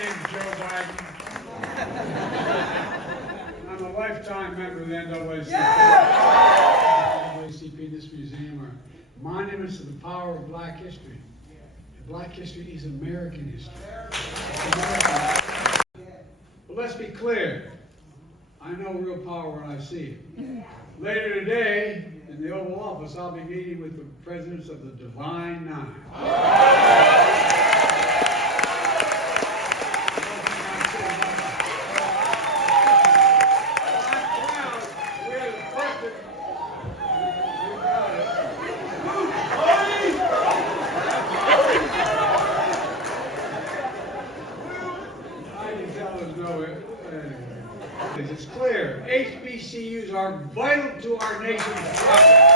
name's Joe Biden. I'm a lifetime member of the NAACP. NAACP, this museum are monuments to the power of black history. And black history is American history. But let's be clear. I know real power when I see it. Later today, in the Oval Office, I'll be meeting with the presidents of the Divine Nine. It's clear, HBCUs are vital to our nation's progress.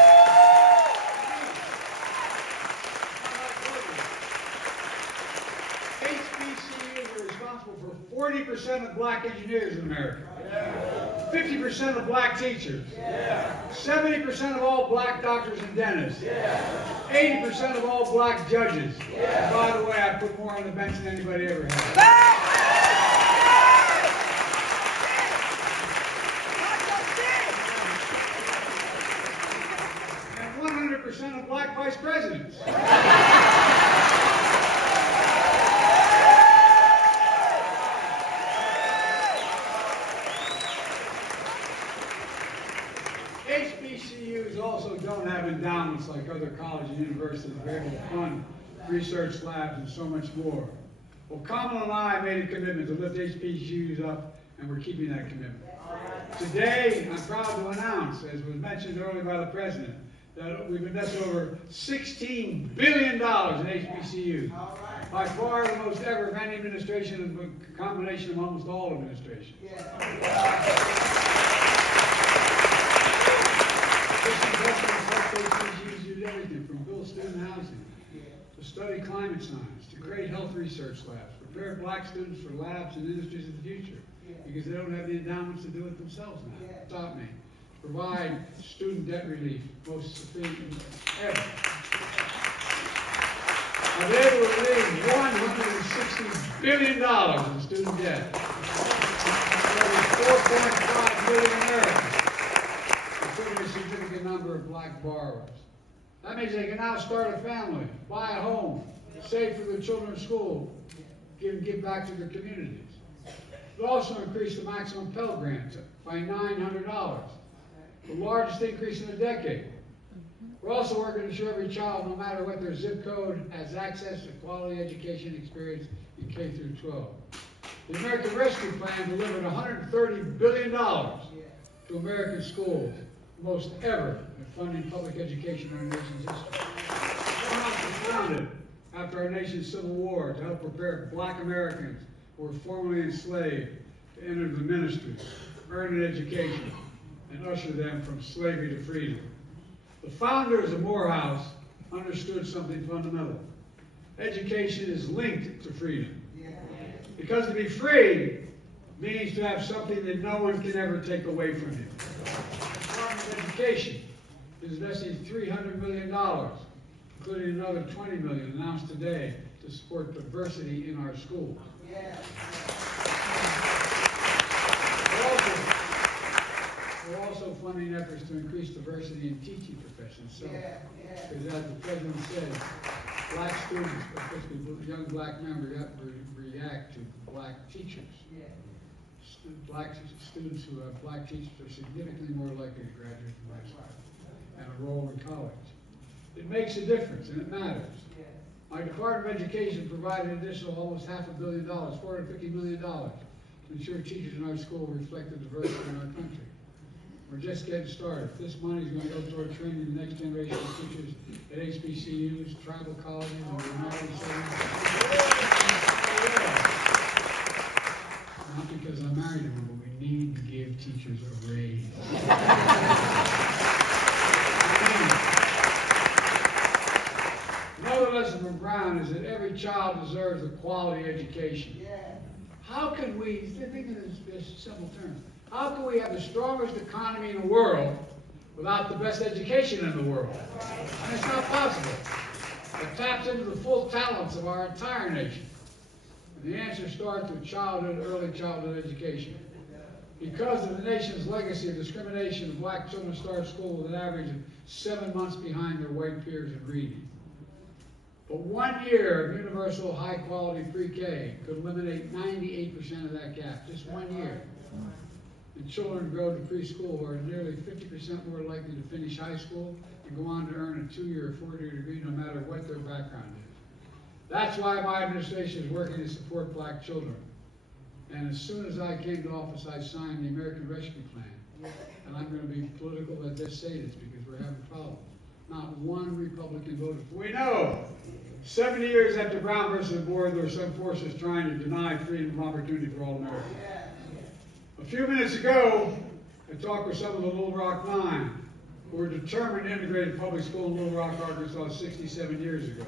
HBCUs are responsible for 40% of black engineers in America, 50% of black teachers, 70% of all black doctors and dentists, 80% of all black judges. And by the way, I put more on the bench than anybody ever had. 100% of black vice presidents. HBCUs also don't have endowments like other colleges and universities. They're able to fund research labs and so much more. Well, Kamala and I made a commitment to lift HBCUs up, and we're keeping that commitment. Today, I'm proud to announce, as was mentioned earlier by the President, that we've invested over $16 billion in HBCUs. By far the most ever of any administration, and a combination of almost all administrations. This investment helps HBCUs do everything from build student housing, to study climate science, to create health research labs, prepare black students for labs and industries of the future, because they don't have the endowments to do it themselves now. Stop me. Provide student debt relief, most sufficient ever. I've been able to relieve $160 billion in student debt. Nearly 4.5 million Americans, including a significant number of black borrowers. That means they can now start a family, buy a home, save for their children's school, give back to their communities. We've also increased the maximum Pell Grant by $900. The largest increase in a decade. We're also working to ensure every child, no matter what their zip code, has access to quality education experience in K through 12. The American Rescue Plan delivered $130 billion to American schools, the most ever in funding public education in our nation's history. The House was founded after our nation's Civil War to help prepare black Americans who were formerly enslaved to enter the ministry, earn an education, and usher them from slavery to freedom. The founders of Morehouse understood something fundamental. Education is linked to freedom. Because to be free means to have something that no one can ever take away from you. The Department of Education is investing $300 million, including another $20 million announced today to support diversity in our schools. We're also funding efforts to increase diversity in teaching professions. So, because as the President said, black students, especially young black men, react to black teachers. Black students who have black teachers are significantly more likely to graduate from high school and enroll in college. It makes a difference, and it matters. My Department of Education provided an additional almost $500 million, $450 million, to ensure teachers in our school reflect the diversity in our country. We're just getting started. This money is going to go toward training the next generation of teachers at HBCUs, tribal colleges, and minority settings. Not because I'm married to one, but we need to give teachers a raise. Another lesson from Brown is that every child deserves a quality education. How can we, think of this simple term, how can we have the strongest economy in the world without the best education in the world? And it's not possible. It taps into the full talents of our entire nation. The answer starts with early childhood education. Because of the nation's legacy of discrimination, black children start school with an average of 7 months behind their white peers in reading. But 1 year of universal high-quality pre-K could eliminate 98% of that gap, just 1 year. And children grow to preschool who are nearly 50% more likely to finish high school and go on to earn a 2-year or 4-year degree no matter what their background is. That's why my administration is working to support black children. And as soon as I came to office, I signed the American Rescue Plan. And I'm going to be political at this status because we're having problems. Not one Republican voted for it. We know 70 years after Brown versus Board, there are some forces trying to deny freedom of opportunity for all Americans. A few minutes ago, I talked with some of the Little Rock Nine, who were determined to integrate public school in Little Rock, Arkansas 67 years ago.